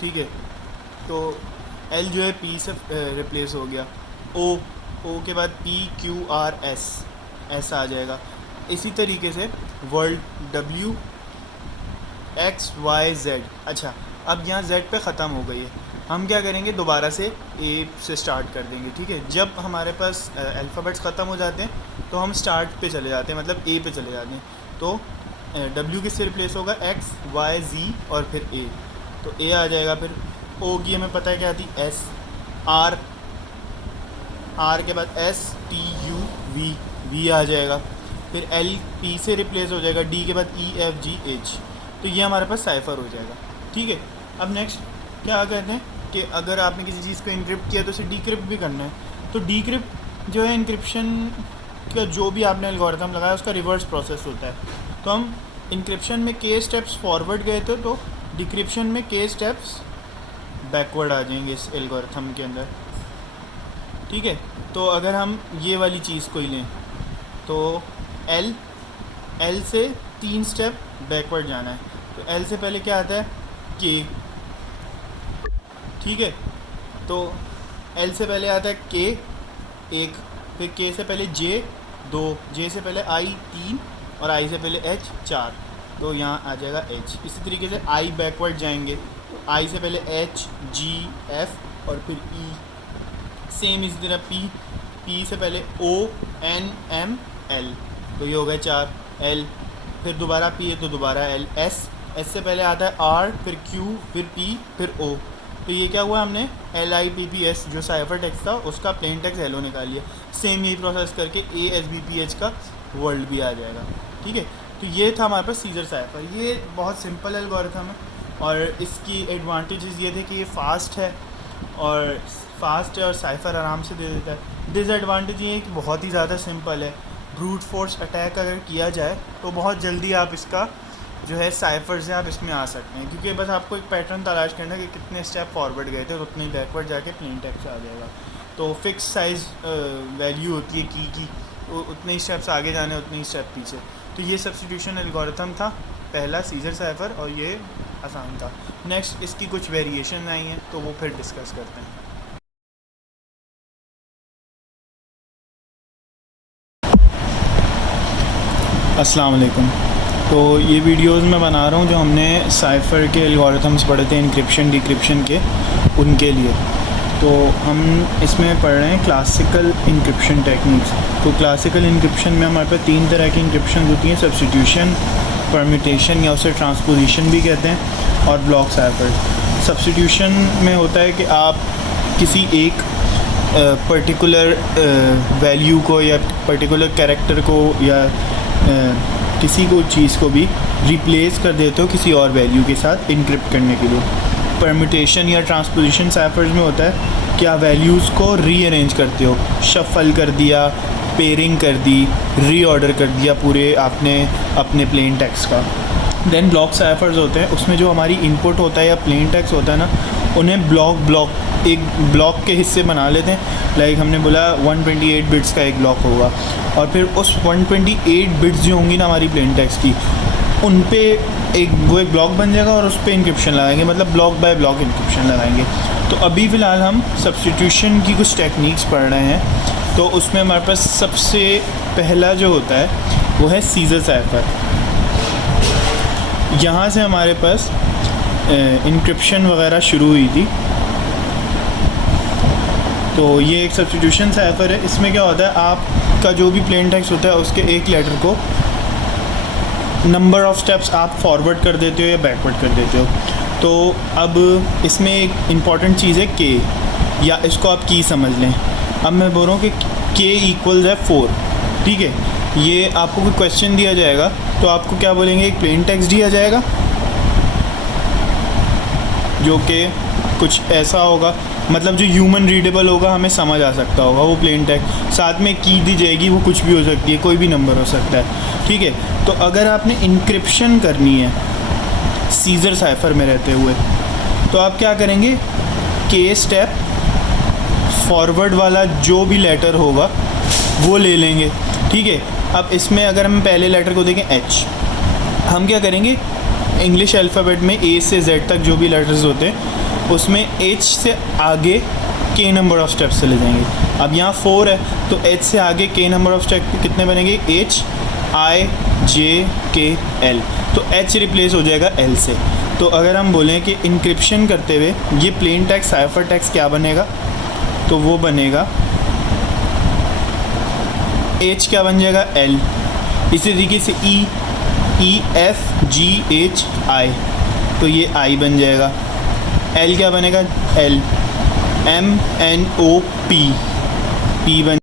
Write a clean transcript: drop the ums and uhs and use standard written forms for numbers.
ठीक है। तो एल जो है पी से रिप्लेस हो गया, ओ के बाद पी क्यू आर एस, ऐसा आ जाएगा। इसी तरीके से word W X Y Z. अच्छा, अब यहाँ जेड पे ख़त्म हो गई है, हम क्या करेंगे, दोबारा से ए से स्टार्ट कर देंगे। ठीक है, जब हमारे पास अल्फ़ाबेट्स ख़त्म हो जाते हैं तो हम स्टार्ट पे चले जाते हैं, मतलब ए पे चले जाते हैं। तो डब्ल्यू किससे रिप्लेस होगा, एक्स वाई जी और फिर ए, तो ए आ जाएगा। फिर ओ की हमें पता है क्या थी, एस, आर, आर के बाद S T U V, V आ जाएगा। फिर एल पी से रिप्लेस हो जाएगा, डी के बाद ई एफ जी एच, तो ये हमारे पास साइफ़र हो जाएगा। ठीक है, अब नेक्स्ट क्या कहते हैं कि अगर आपने किसी चीज़ को इनक्रिप्ट किया तो उसे डीक्रिप्ट भी करना है। तो डीक्रिप्ट जो है इनक्रिप्शन का जो भी आपने एल्गोरिथम लगाया उसका रिवर्स प्रोसेस होता है। तो हम इनक्रिप्शन में के स्टेप्स फॉरवर्ड गए थे, तो डिक्रिप्शन में के स्टेप्स बैकवर्ड आ जाएंगे इस एल्गोरिथम के अंदर। ठीक है, तो अगर हम ये वाली चीज़ को ही लें तो एल से 3 स्टेप बैकवर्ड जाना है। तो एल से पहले क्या आता है, के। ठीक है, तो एल से पहले आता है के 1, फिर के से पहले जे 2, जे से पहले आई 3 और आई से पहले एच 4, तो यहाँ आ जाएगा एच। इसी तरीके से आई बैकवर्ड जाएंगे, आई से पहले एच जी एफ और फिर ई, सेम इसी तरह पी से पहले ओ एन एम एल, तो ये हो गए 4। एल, फिर दोबारा पी है तो दोबारा एल, एस से पहले आता है आर, फिर क्यू, फिर पी, फिर ओ, तो ये क्या हुआ, हमने L I P P S जो साइफर टेक्स्ट था उसका प्लेन टेक्स्ट एलो निकाल लिया। सेम यही प्रोसेस करके A S B P H का वर्ल्ड भी आ जाएगा। ठीक है, तो ये था हमारे पास सीजर साइफर। ये बहुत सिंपल एल्गोरिथम है और इसकी एडवांटेजेस ये थे कि ये फास्ट है और साइफर आराम से दे देता है। डिसएडवांटेज ये है कि बहुत ही ज़्यादा सिंपल है। ब्रूट फोर्स अटैक अगर किया जाए तो बहुत जल्दी आप इसका जो है साइफर से आप इसमें आ सकते हैं, क्योंकि बस आपको एक पैटर्न तलाश करना है कि कितने स्टेप फॉरवर्ड गए थे और उतने ही बैकवर्ड जाके प्लेन टेक्स्ट आ जाएगा। तो फिक्स साइज़ वैल्यू होती है की उतने ही स्टेप्स आगे जाने, उतने ही स्टेप पीछे। तो ये सब्स्टिट्यूशन एल्गोरिथम था पहला, सीजर साइफर, और ये आसान था। नेक्स्ट इसकी कुछ वेरिएशन आई हैं तो वो फिर डिस्कस करते हैं। अस्सलाम वालेकुम। तो ये वीडियोस मैं बना रहा हूँ जो हमने साइफ़र के एल्गोरिथम्स पढ़े थे इनक्रिप्शन डिक्रिप्शन के, उनके लिए। तो हम इसमें पढ़ रहे हैं क्लासिकल इनक्रिप्शन टेक्निक्स। तो क्लासिकल इनक्रिप्शन में हमारे पास 3 तरह की इनक्रिप्शन होती हैं, सब्स्टिट्यूशन, परम्यूटेशन या उसे ट्रांसपोजिशन भी कहते हैं, और ब्लॉक साइफर। सब्स्टिट्यूशन में होता है कि आप किसी एक पर्टिकुलर वैल्यू को या पर्टिकुलर कैरेक्टर को या किसी को चीज़ को भी रिप्लेस कर देते हो किसी और वैल्यू के साथ इनक्रिप्ट करने के लिए। परम्यूटेशन या ट्रांसपोजिशन साइफर्स में होता है कि आप वैल्यूज़ को रीअरेंज करते हो, शफल कर दिया, पेयरिंग कर दी, रीऑर्डर कर दिया पूरे आपने अपने प्लेन टेक्स्ट का। देन ब्लॉक साइफर्स होते हैं, उसमें जो हमारी इनपुट होता है या प्लेन टेक्स्ट होता है ना, उन्हें एक ब्लॉक के हिस्से बना लेते हैं। लाइक हमने बोला 128 बिट्स का एक ब्लॉक होगा, और फिर उस 128 बिट्स जो होंगी ना हमारी प्लेन टेक्स्ट की, उन पे एक ब्लॉक बन जाएगा और उस पर इनक्रिप्शन लगाएंगे, मतलब ब्लॉक बाय ब्लॉक इनक्रिप्शन लगाएंगे। तो अभी फ़िलहाल हम सब्स्टिट्यूशन की कुछ टेक्निक्स पढ़ रहे हैं। तो उसमें हमारे पास सबसे पहला जो होता है वो है सीजर साइफर। यहाँ से हमारे पास इनक्रिप्शन वगैरह शुरू हुई थी। तो ये एक सब्स्टिट्यूशन साइफर है। इसमें क्या होता है, आपका जो भी प्लेन टेक्स्ट होता है उसके एक लेटर को नंबर ऑफ़ स्टेप्स आप फॉरवर्ड कर देते हो या बैकवर्ड कर देते हो। तो अब इसमें एक इम्पॉर्टेंट चीज़ है के, या इसको आप की समझ लें। अब मैं बोल रहा हूँ कि के इक्वल्स है 4। ठीक है, ये आपको कोई क्वेश्चन दिया जाएगा तो आपको क्या बोलेंगे, एक प्लेन टेक्स्ट दिया जाएगा जो कि कुछ ऐसा होगा, मतलब जो ह्यूमन रीडेबल होगा, हमें समझ आ सकता होगा वो प्लेन टेक्स्ट। साथ में की दी जाएगी, वो कुछ भी हो सकती है, कोई भी नंबर हो सकता है। ठीक है, तो अगर आपने इनक्रिप्शन करनी है सीजर साइफर में रहते हुए, तो आप क्या करेंगे, के स्टेप फॉरवर्ड वाला जो भी लेटर होगा वो ले लेंगे। ठीक है, अब इसमें अगर हम पहले लेटर को देखें एच, हम क्या करेंगे, इंग्लिश अल्फ़ाबेट में ए से जेड तक जो भी लेटर्स होते हैं उसमें H से आगे K नंबर ऑफ़ स्टेप्स चले जाएंगे। अब यहाँ 4 है तो H से आगे K नंबर ऑफ़ स्टेप कितने बनेंगे? H I J K L। तो H रिप्लेस हो जाएगा L से। तो अगर हम बोलें कि इंक्रिप्शन करते हुए ये प्लेन टेक्स्ट साइफर टेक्स्ट क्या बनेगा, तो वो बनेगा H क्या बन जाएगा? L। इसी तरीके से E F G H I, तो ये I बन जाएगा। L क्या बनेगा? L। M N O P, P बन